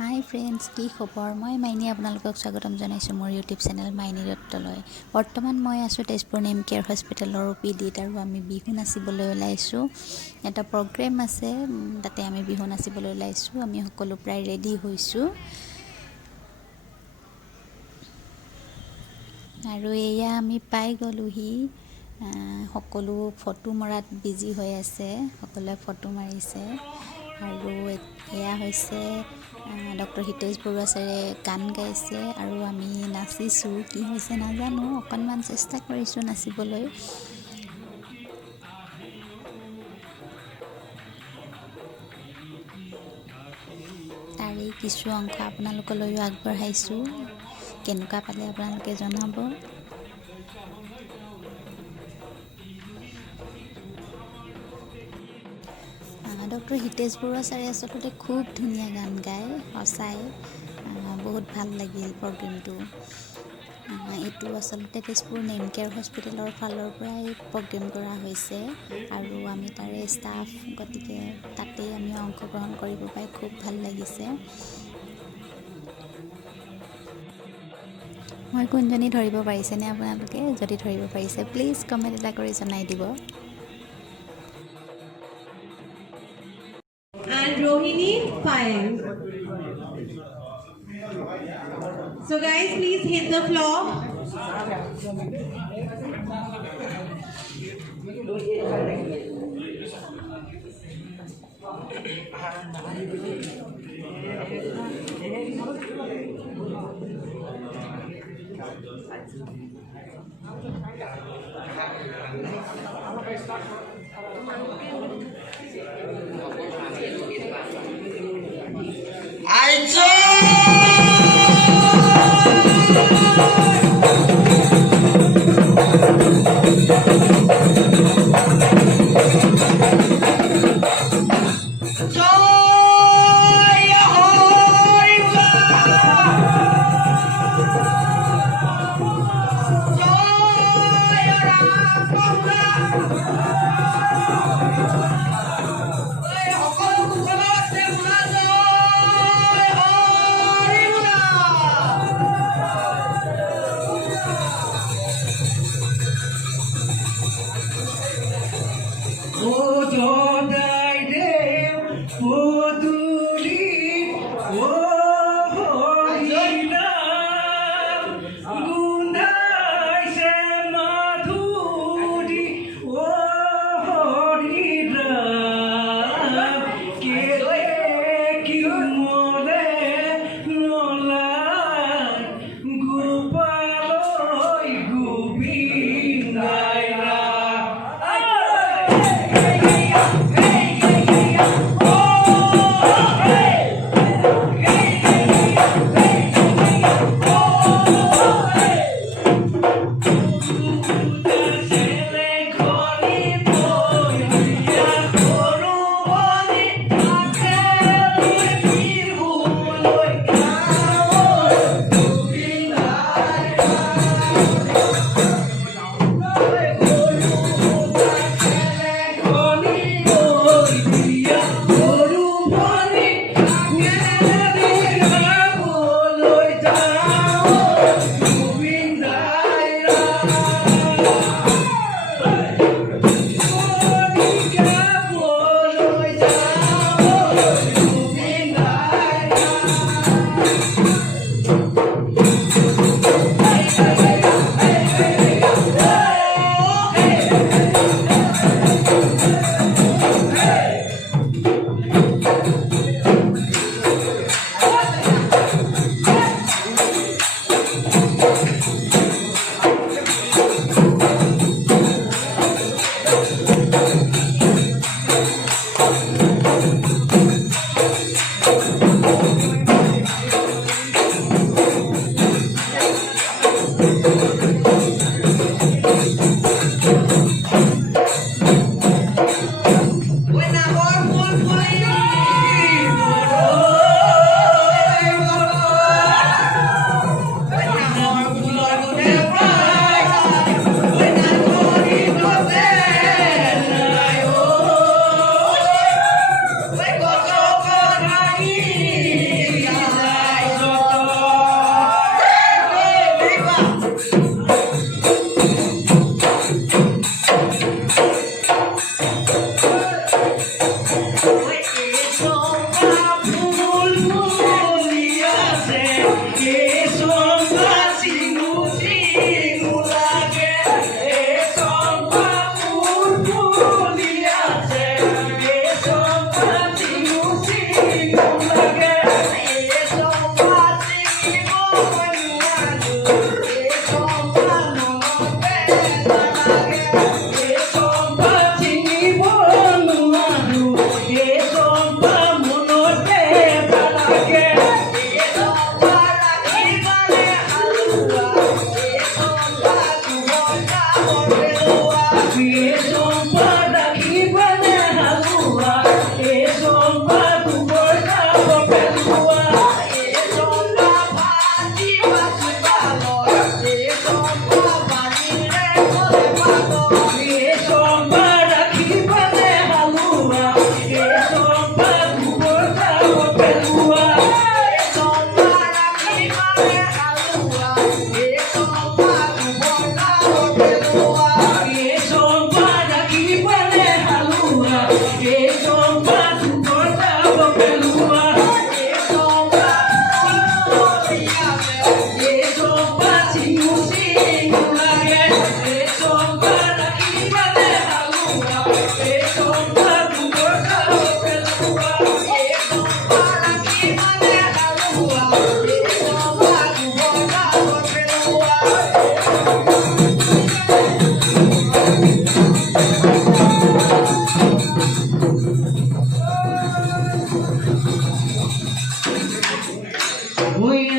High friends, কি খবৰ? মই মাইনী আপোনালোকক স্বাগতম জনাইছোঁ মোৰ ইউটিউব চেনেল মাইনী দত্তলৈ। বৰ্তমান মই আছোঁ তেজপুৰ নেম কেয়াৰ হস্পিটেলৰ OPDত আৰু আমি বিহু নাচিবলৈ ওলাইছোঁ। এটা প্ৰগ্ৰেম আছে, তাতে আমি বিহু নাচিবলৈ ওলাইছোঁ। আমি সকলো প্ৰায় ৰেডি হৈছোঁ আৰু এয়া আমি পাই গ'লোহি। সকলো ফটো মৰাত বিজি হৈ আছে, সকলোৱে ফটো মাৰিছে। আৰু এয়া হৈছে ডক্টৰ হিতেশ বৰুৱা ছাৰে গান গাইছে আৰু আমি নাচিছোঁ। কি হৈছে নাজানো, অকণমান চেষ্টা কৰিছোঁ নাচিবলৈ। তাৰে কিছু অংশ আপোনালোকলৈও আগবঢ়াইছোঁ। কেনেকুৱা পালে আপোনালোকে জনাব। ডক্টৰ হিতেশ বৰুৱা ছাৰে আচলতে খুব ধুনীয়া গান গায়, সঁচাই বহুত ভাল লাগিল প্ৰগ্ৰেমটো। এইটো আচলতে তেজপুৰ নেম কেয়াৰ হস্পিটেলৰ ফালৰ পৰাই প্ৰগ্ৰেম কৰা হৈছে আৰু আমি তাৰে ষ্টাফ, গতিকে তাতেই আমি অংশগ্ৰহণ কৰিব পাই খুব ভাল লাগিছে। মই কোনজনী ধৰিব পাৰিছেনে আপোনালোকে? যদি ধৰিব পাৰিছে প্লিজ কমেণ্ট এটা কৰি জনাই দিব। And Rohini Payal. So guys, please hit the floor.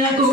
camera ko